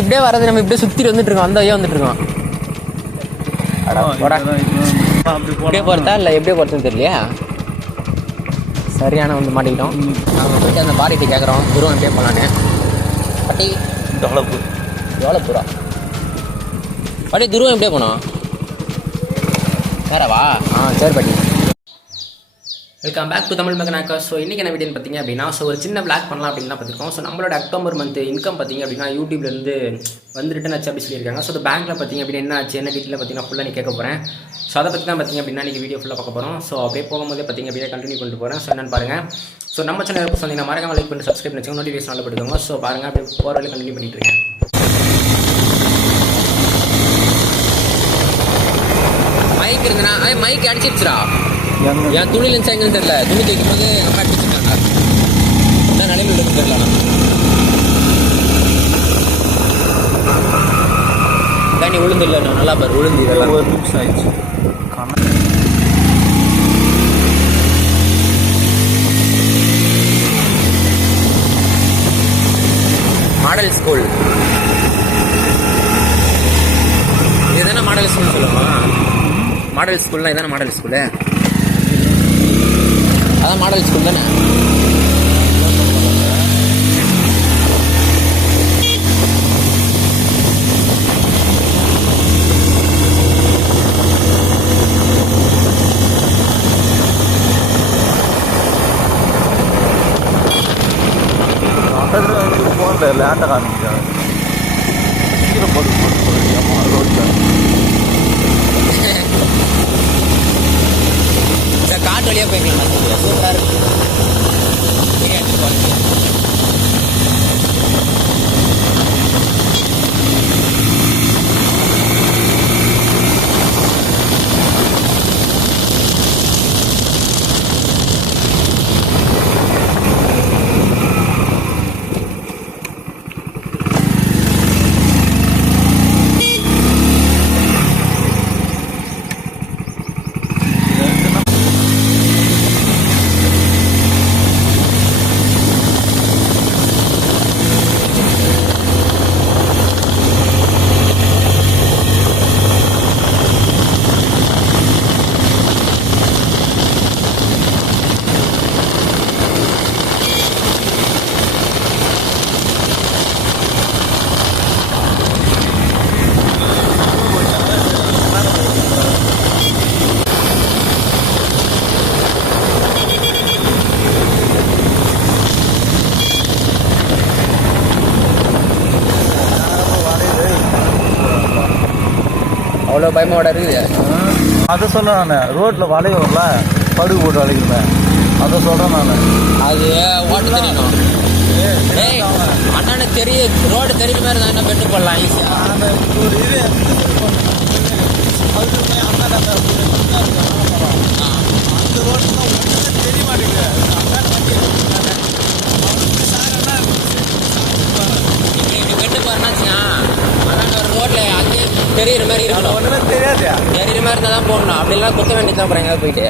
இப்படியே வரது நம்ம இப்படியே சுற்றி வந்துட்டு இருக்கோம். அந்த ஐயா வந்துட்டு இருக்கோம். இப்படியே போகிறதா இல்லை எப்படியே போகிறதுன்னு தெரியலையா? சரியான வந்து மாட்டிக்கிட்டோம். நாங்கள் போயிட்டு அந்த பாடிட்டு கேட்குறோம் துருவம் எப்படியே போகலான்னு. பாட்டி எவ்வளோப்பூரா பாட்டி துருவம் எப்படியே போனோம் வேறவா? சரி பாட்டி. வெல்கம் பேக் டு தமிழ் மெகனாக்கா. ஸோ இன்றைக்கி என்ன வீடியோன்னு பார்த்தீங்க அப்படின்னா, ஸோ ஒரு சின்ன பிளாக் பண்ணலாம் அப்படின்னு தான் பார்த்துருக்கோம். ஸோ நம்மளோட அக்டோபர் மந்த் இன்கம் பார்த்தீங்க அப்படின்னா யூடியூப்லேருந்து வந்து ரிட்டன் ஆச்சு அப்படி சொல்லியிருக்காங்க. ஸோ பேங்க்கில் பார்த்தீங்க அப்படின்னா என்ன ஆச்சு என்ன டீட்டெயில் பார்த்தீங்கன்னா ஃபுல்லாக நீ கேட்க போகிறேன். ஸோ அதை பற்றி தான் பார்த்தீங்க அப்படின்னா இன்றைக்கி வீடியோ ஃபுல்லாக பார்க்க போகிறோம். ஸோ அப்படியே போகும்போதே பார்த்தீங்க அப்படின்னா கண்டினியூ கொண்டு போகிறேன். ஸோ என்னென்னு பாருங்கள். ஸோ நம்ம சேனல் இருக்கும் சொன்னீங்கன்னா மறக்காம லைக் பண்ணி சப்ஸ்கிரைப் பண்ணி நோட்டிஃபிகேஷன் நல்ல போட்டுக்கோங்க. ஸோ பாருங்கள் அப்படியே போகிற வரைக்கும் கண்டினியூ பண்ணிட்டு இருக்கேன். மைக் இருந்தேன்னா மைக் அடிச்சிருச்சுரா. என் துணி லென்ஸ் எங்கன்னு தெரியல. துணி தைக்கும் போது அம்மா அடிச்சிருக்காங்க. என்ன நிலைமையில் இருக்குன்னு தெரியல. தண்ணி விழுந்து இல்லை நல்லா பாரு விழுந்து இதெல்லாம் ஒரு நிமிஷம் ஆயிடுச்சு. மாடல் ஸ்கூல் இதுதானே மாடல் ஸ்கூல் சொல்லுமா? மாடல் ஸ்கூல்னா இதானே மாடல் ஸ்கூலு? அதான் மாடல் ஸ்கூல் தானே. போகிற லேட்டாக காமிக்கிறாங்க. சார் காட்டு வழியாக போய்க்கலாம். சூப்பராக இருக்கு. அவ்வளோ பயமாவோட இருக்குது. அதை சொல்கிறேன் நான். ரோட்டில் வளையும்ல படுகு போட்டு வளைக்கிறேன். அதை சொல்கிறேன் நான். அது ஓட்டு தெரியணும். அண்ணானு தெரியும் ரோடு தெரியுற மாதிரி இருந்தால் என்ன பெட்டு போடலாம் ஈஸியாக. ஒரு இது அந்த ரோடு தான் தெரிய மாட்டேங்குது. இப்படி பெட்டு போறேன்னாச்சுன்னா அண்ணாண்ட ஒரு ரோட்டில் அங்கேயே தெரியுற மாதிரி இருக்கணும். ஒன்றுமே தெரியாது. தெரியுற மாதிரி இருந்தால் தான் போடணும். அப்படிலாம் குத்த வேண்டி தான் போகிறேன் எங்கேயாவது போயிட்டு.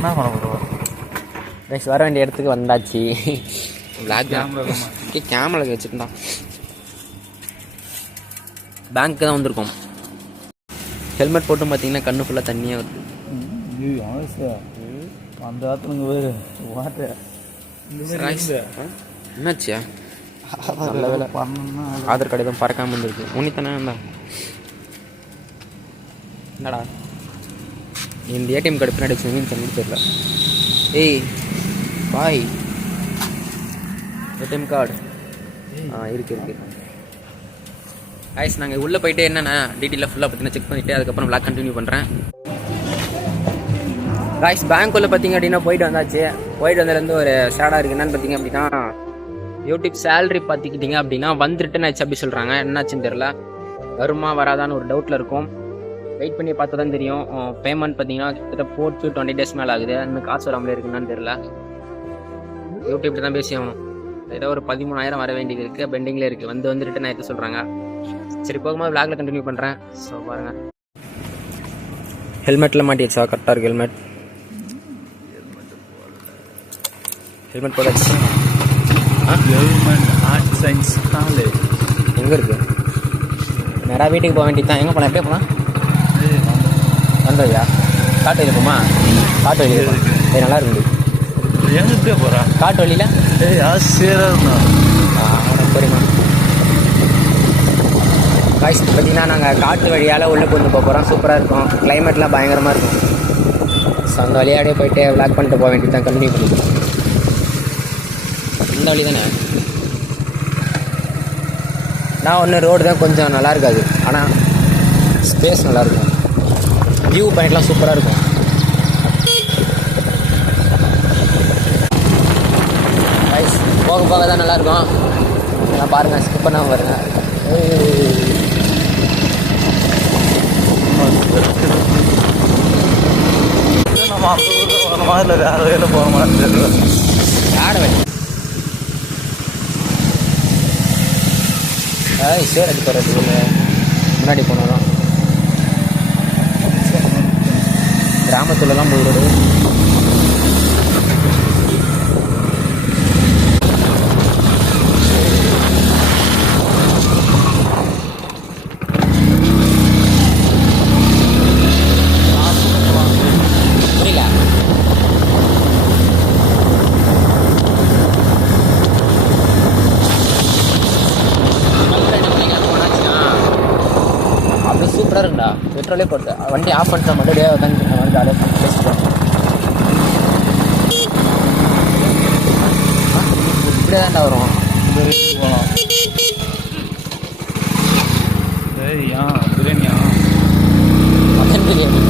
என்ன பண்ண போகிறோம்? கைஸ் வர வேண்டிய இடத்துக்கு வந்தாச்சு. Black camera வச்சுருந்தான். பேங்க்கு தான் வந்திருக்கோம். ஹெல்மெட் போட்டும் பார்த்தீங்கன்னா கண்ணு ஃபுல்லாக தண்ணியாக வருது. அந்த இடத்துல வாட்டர் என்னாச்சியா? நல்ல வேலை பண்ணா ஆதார் கார்டு எதுவும் பறக்காமல் இருந்திருக்கு. உன்னித்தானே தான் என்னடா இந்த ஏடிஎம் கார்டு பின்னாடி வச்சு தண்ணி தெரியல. ஏய் பாய் ஏடிஎம் கார்டு இருக்கு. கைஸ் நாங்கள் உள்ளே போயிட்டு என்னென்ன டீட்டெயிலாக ஃபுல்லாக பார்த்தீங்கன்னா செக் பண்ணிவிட்டு அதுக்கப்புறம் விளாக் கண்டினியூ பண்ணுறேன். கைஸ் பேங்க்குள்ளே பார்த்தீங்க அப்படின்னா போயிட்டு வந்தாச்சு. போயிட்டு வந்ததுலேருந்து ஒரு சேடாக இருக்குது. என்னென்னு பார்த்தீங்க அப்படின்னா யூடியூப் சேலரி பார்த்துக்கிட்டிங்க அப்படின்னா வந்து ரிட்டன் ஆச்சு அப்படி சொல்கிறாங்க. என்னாச்சுன்னு தெரில, வருமா வராதான்னு ஒரு டவுட்டில் இருக்கும். வெயிட் பண்ணி பார்த்தா தான் தெரியும். பேமெண்ட் பார்த்தீங்கன்னா கிட்டத்தட்ட 4 to 20 days மேலே ஆகுது. இன்னும் காசு வராமலே இருக்குன்னு தெரில. யூடியூப்ல தான் பேசி ஆகணும். ஏதோ ஒரு 13,000 வர வேண்டியது இருக்குது, பெண்டிங்கில் இருக்குது. வந்து ரிட்டன் ஆகிட்டு சொல்கிறாங்க. சரி போகும்போது விளாகில் கண்டினியூ பண்ணுறேன். ஸோ பாருங்கள், ஹெல்மெட்டில் மாட்டிடுச்சா? கரெக்டாக இருக்குது ஹெல்மெட் போடாச்சு. கவர்மெண்ட் ஆர்ட் சயின்ஸ் காலேஜ் எங்கே இருக்குது? நேராக வீட்டுக்கு போக வேண்டியது தான். எங்கே போகலாம்? எப்படியே போகலாம்? வந்ததுயா காட்டு வழி போமா? காட்டு வழி இது நல்லா இருக்குது. எங்கே இப்படியே போகிறா? காட்டு வழியில் ஆசிரியர் சரிம்மா. காய்ஸ் பார்த்தீங்கன்னா நாங்கள் காட்டு வழியால் உள்ளே கொண்டு போகிறோம். சூப்பராக இருக்கும். கிளைமேட்லாம் பயங்கரமாக இருக்கும். ஸோ அந்த வழியாடே போயிட்டு விளாக் பண்ணிட்டு போக வேண்டியது தான். கண்டினியூ பண்ணிட்டு இந்த வழி தானே. நான் ஒன்று ரோடு தான் கொஞ்சம் நல்லா இருக்காது, ஆனால் ஸ்பேஸ் நல்லாயிருக்கும். வியூ பாயிண்ட்லாம் சூப்பராக இருக்கும். காய்ஸ் போக போக தான் நல்லாயிருக்கும். நான் பாருங்கள், ஸ்கிப் பண்ணாமல் பாருங்க. நம்ம அந்த ஊரில் வர மாதிரி இல்லை, வேறு வேலை போகிற மாதிரி தெரியல. யாரை வேணும் சேர் அடி போகிறதுக்கு முன்னாடி போனாலும் கிராமத்துலலாம் போயிடுது. புரியல. அப்படி சூப்பராக இருக்குண்டா. பெட்ரோலே போட்டு வண்டி ஆஃப் பண்ணிட்டா மட்டும் டே உட்காந்து வந்து ஜாலியாக பேசிட்டோம். இப்படியே தான்டா வரும். போகலாம். சரியா பிரியாணியா? மட்டன் பிரியாணி.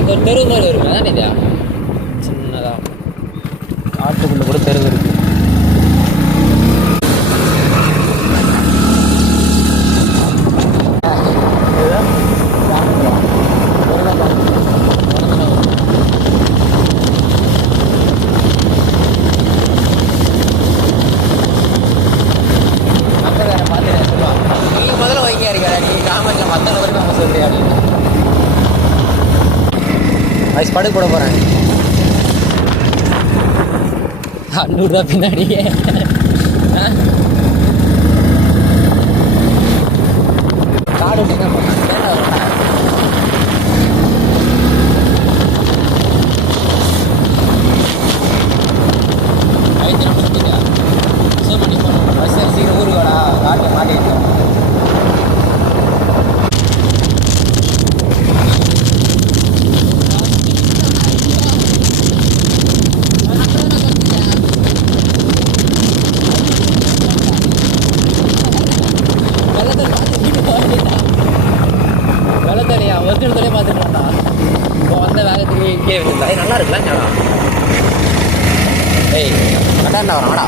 இங்கே ஒரு தெரு மாதிரி வருமே தானே இதா? சின்னதாக ஆட்டுக்குள்ளே கூட தெரு இருக்குது. முதல்ல வைங்க இருக்காரு நீ காமெண்ட்ல மற்ற நபருக்கு நம்ம சொல்றியா அப்படின்னு வயசு படுக்க போட போகிறேன். 100 பின்னாடியே காடு விட்டு பண்ணி போகணும். பஸ் சீக்கிரம் ஊருக்கு வாடா, காட்டை மாட்டிக்கிட்டோம். வெள்ளத்தலையா ஒரிஜினல் பார்த்துக்கலாம்டா. இப்போ வந்த வேகத்துக்கு இங்கே வச்சுருந்தா நல்லா இருக்குல்ல ஞானா? ஏய் கட்டாண்டா வரும் ஆடா.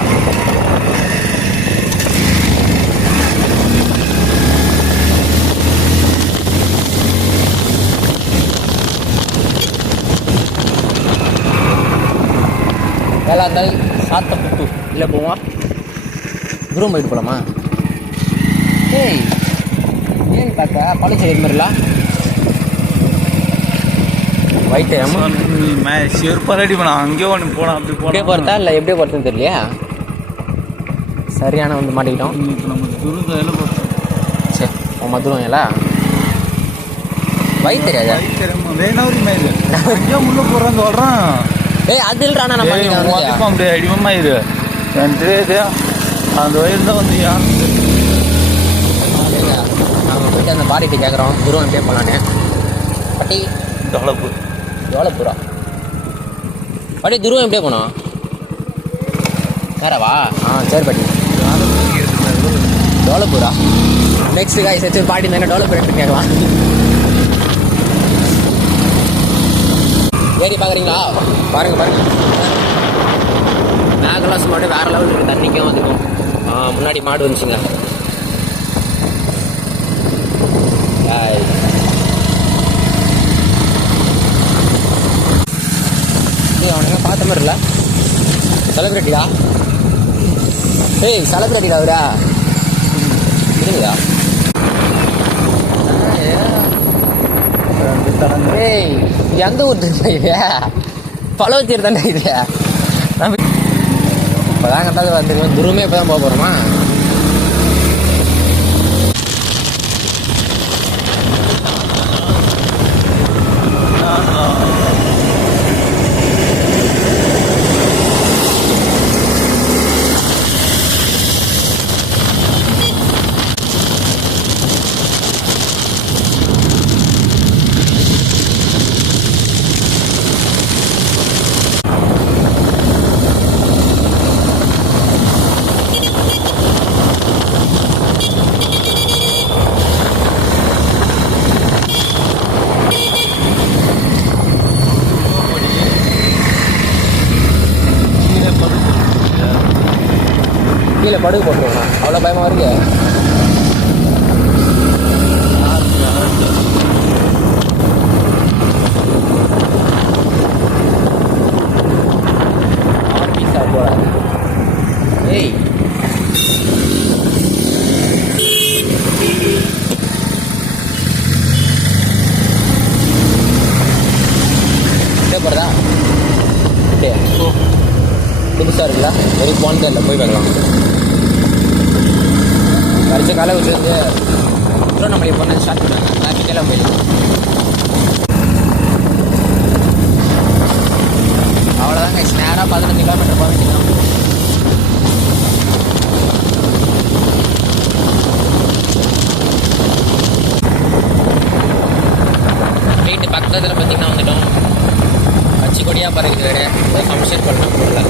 வேலை இருந்தாலும் சாத்த புட்டு இல்லை போவோம். குரூம் போயிட்டு போகலாமா? ஏய் ஏன் பார்க்க பாலிச்சேரி மாதிரில ஒயிட் செருப்பால் அடி பண்ண அங்கேயோ ஒன்று போனோம் அப்படி அப்படியே போகிறதா இல்லை எப்படியே போகிறதுன்னு தெரியலையா. சரியான வந்து மாட்டிக்கிட்டோம். இப்போ நம்ம துருங்கையில் போட்டோம். சரி உன் மதுரம் இல்லை வயிறு தெரியாதா வேணாவரி மாதிரி அங்கேயோ முன்னே போடுறான்னு சொல்கிறான். ஏய் அது இல்லைண்ணா நம்ம அப்படியே அடிமமாயிரு எனக்கு தெரியாது. அந்த வயிறு தான் வந்து நாங்கள் போயிட்டு அந்த பாரிட்டி கேட்குறோம் துருவம் பே பண்ணலான்னு. பட்டி டெவலப்பூரா பட்டி துருவம் எப்படியே போனோம் வேறவா? சரி பட்டி டெவலப்பூரா நெக்ஸ்ட் காய் சரி பாட்டி தானே டெவலப்பூர் எடுத்து கேட்கலாம். ஏறி பார்க்குறீங்களா? பாருங்கள் மேகெல்லாம் சும்மா வேற லெவல் இருக்குது. தண்ணிக்கும் வந்துக்கும் முன்னாடி மாடு வந்துச்சுங்க. அவனுங்க பார்த்த மாதிரி இல்லை செலிபிரிட்டியா? ஏய் செலிபிரிட்டியா அவரா இல்லையா? ஏய் எந்த ஊர் இது? பழவச்சேரி தானே இது. இப்போதான் கண்டாது வந்துருக்கோம். துருமே இப்போ தான் போக போகிறோமா? கீழே படுகு போட்டுருவோண்ணா. அவ்வளோ பயமாக இருக்கு. ஏய் போகிறதா புதுசாக இருக்குல்ல? ஒரு போனதே இல்லை, போய் பார்க்கலாம். வரைச்ச காலை வச்சு வந்து திருவண்ணாமலை போன ஸ்டார்ட் பண்ணாங்க. டிராஃபிக்கெல்லாம் போயிடலாம். அவ்வளோதாங்க. நேராக 15 கிலோமீட்டர் போகிறோம். வீட்டு பக்கத்தில் பார்த்தீங்கன்னா வந்துட்டோம். பச்சை கொடியாக பறக்குது. வேறு ஏதோ ஃபங்க்ஷன் பண்ணலாம் போடல.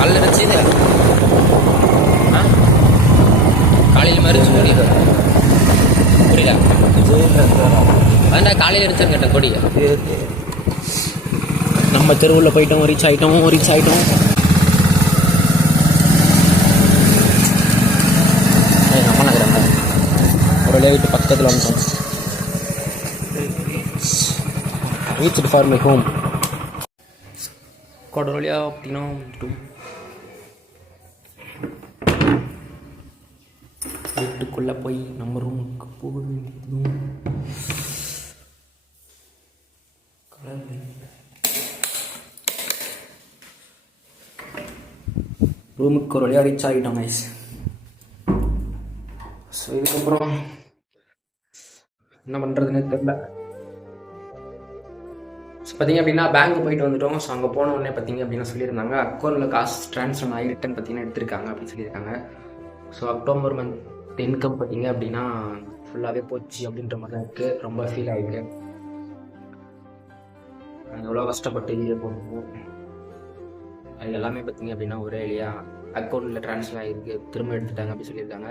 கல் இருந்துச்சு இது. காலையில் மாதிரி இருந்துச்சு கொடி. புரியல அதான் காலையில் இருந்துச்சுன்னு கேட்டேன் கொடி. நம்ம தெருவில் போயிட்டோம். ரீச் ஆகிட்டோம். நம்ம நகரம் ஒரு வீட்டு பக்கத்தில் வந்துட்டோம். Reach for my home. கொடரோலியா அப்படின்னா வீட்டுக்குள்ளே போய் நம்ம ரூமுக்கு போக வேண்டியதும் ரூமுக்கு ஒரு வழியாக ரீச் ஆகிட்டோம் கைஸ். ஸோ இதுக்கப்புறம் என்ன பண்ணுறதுன்னு தெரியல. ஸோ பார்த்திங்க அப்படின்னா பேங்க் போயிட்டு வந்துட்டோம். ஸோ அங்கே போன உடனே பார்த்திங்க அப்படின்னா சொல்லியிருந்தாங்க அக்கௌண்ட்டில் காசு ட்ரான்ஸ்ஃபர் ஆகி ரிட்டன் பார்த்திங்கன்னா எடுத்திருக்காங்க அப்படின்னு சொல்லியிருக்காங்க. ஸோ அக்டோபர் மந்த் இன்கம் பார்த்திங்க அப்படின்னா ஃபுல்லாகவே போச்சு அப்படின்ற மாதிரி தான் இருக்குது. ரொம்ப ஃபீல் ஆகிருக்கு. நாங்கள் எவ்வளோ கஷ்டப்பட்டு இங்கே போகணும். அது எல்லாமே பார்த்திங்க அப்படின்னா ஒரே வழியாக அக்கௌண்ட்டில் ட்ரான்ஸ்ஃபர் ஆகிருக்கு, திரும்ப எடுத்துட்டாங்க அப்படின்னு சொல்லியிருக்காங்க.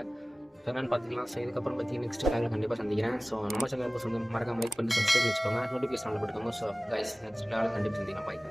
ஸோ என்னென்னு பார்த்திங்கன்னா ஸோ இதுக்கப்புறம் பார்த்திங்கன்னா நெக்ஸ்ட் டைமில் கண்டிப்பாக சந்திக்கிறேன். ஸோ நம்ம சேனல் வந்து மறக்காம லைக் பண்ணி சப்ஸ்கிரைப் வச்சுக்கோங்க, நோட்டிஃபிகேஷன் போட்டுக்கோங்க. ஸோ கைஸ் நெக்ஸ்ட் நாள் கண்டிப்பாக சந்திக்கலாம். பாய்.